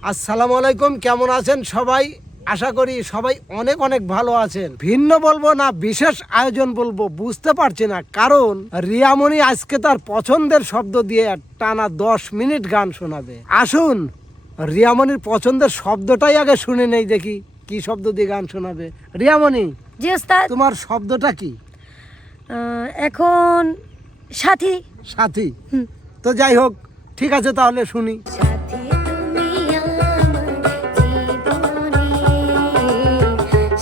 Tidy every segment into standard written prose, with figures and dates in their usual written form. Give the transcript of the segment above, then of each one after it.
আসসালামু আলাইকুম, কেমন আছেন সবাই? আশা করি সবাই অনেক অনেক ভালো আছেন। ভিন্ন বলবো না বিশেষ আয়োজন বলবো বুঝতে পারছি না, কারণ রিয়ামণি আজকে তার পছন্দের শব্দ দিয়ে টানা 10 মিনিট গান শোনাবে। আসুন রিয়ামণির পছন্দের শব্দটাই আগে শুনে নেই, দেখি কি শব্দ দিয়ে গান শোনাবে। রিয়ামণি, জি ওস্তাদ। তোমার শব্দটা কি? এখন সাথী। সাথী। তো যাই হোক, ঠিক আছে, তাহলে শুনি। সাথী তুমি আমার জীবনে,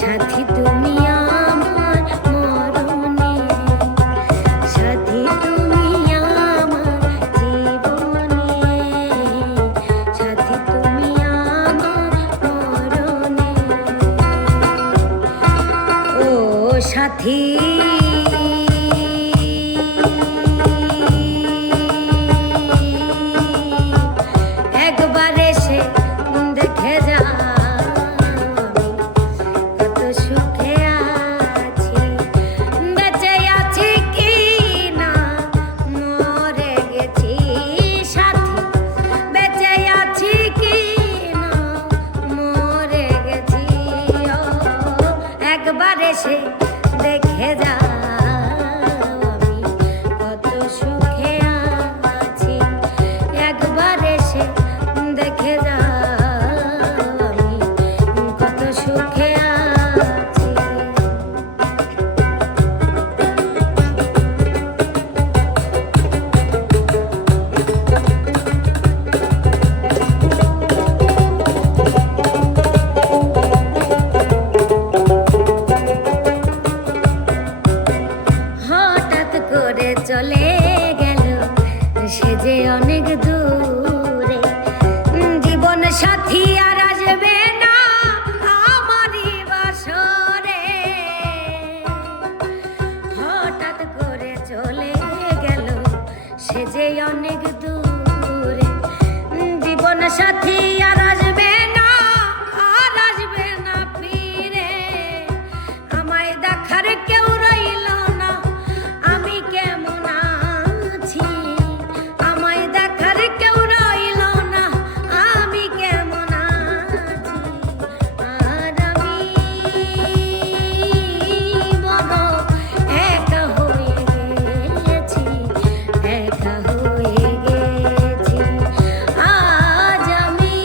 সাথী তুমি আমার মরণে, সাথী তুমি আমার জীবনে, সাথী তুমি আমার মরণে, ও সাথী। এসে দেখে যা আমি কত সুখে আছি, একবার এসে দেখে যা আমি কত সুখে আছি। চলে গেল সে যে অনেক দূরে, জীবন সাথী আর আসবে না আমারই বাসরে, হঠাৎ করে চলে গেল সে যে অনেক দূরে, জীবন সাথী আর আসবে না, আর আসবে না ফিরে, আমায় দেখার কেউ রইল না, আমি কেমন আছি, আমায় দেখার কেউ রইল না, আমি কেমন আছি, আর আমি বড় একা হয়ে গেছি, একা হয়ে গেছি, আজ আমি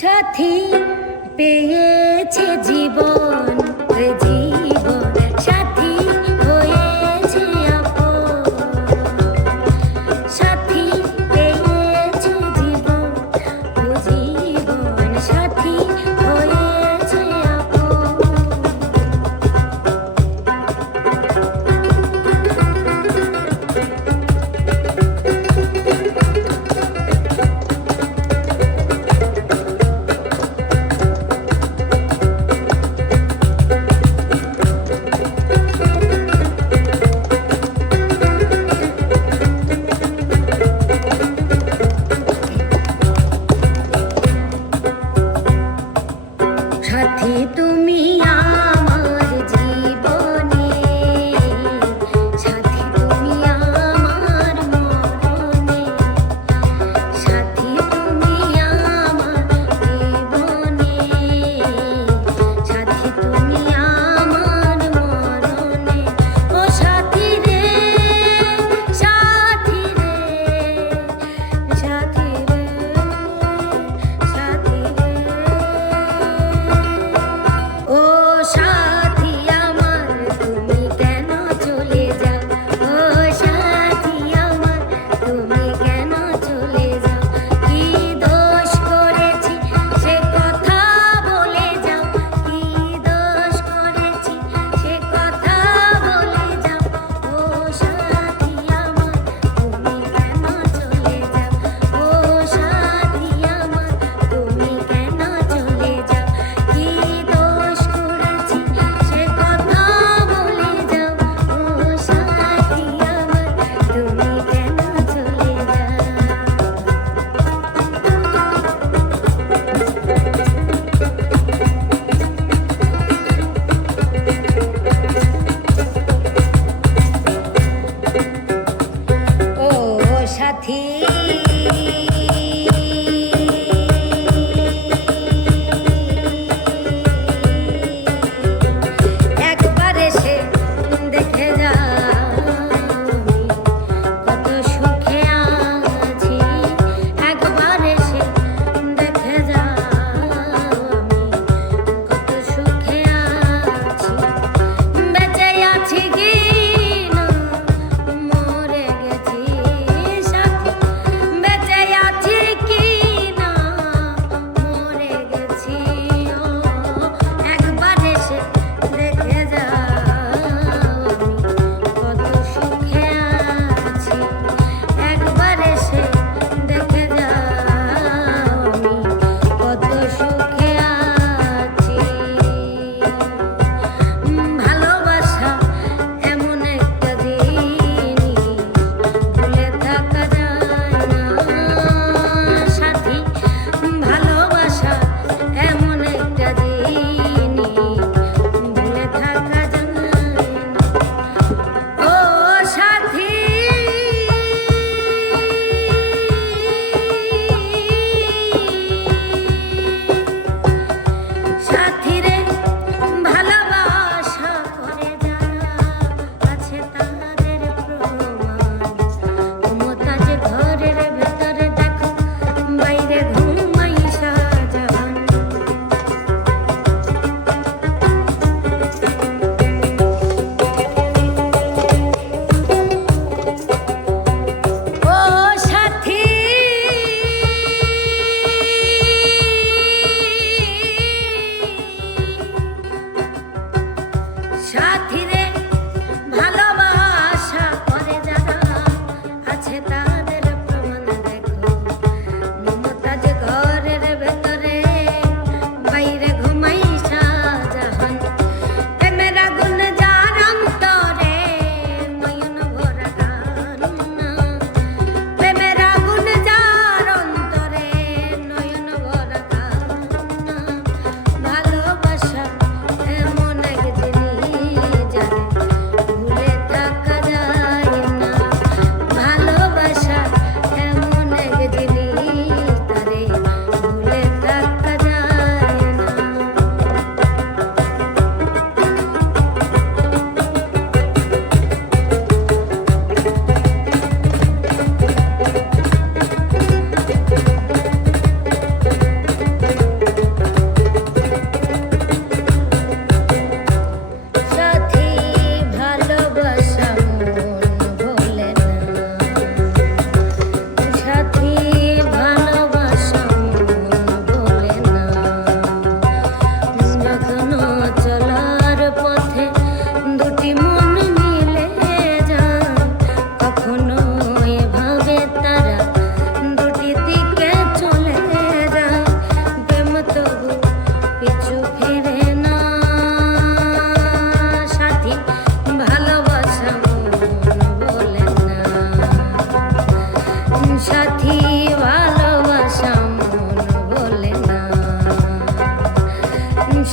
সাথী পেয়েছে জীবন, জীবন সাথী হয়েছে আপন। সাথী পেয়েছে জীবন, ও জীবন সাথী হয়েছে আপন।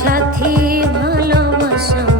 সাথী ভালোবাসা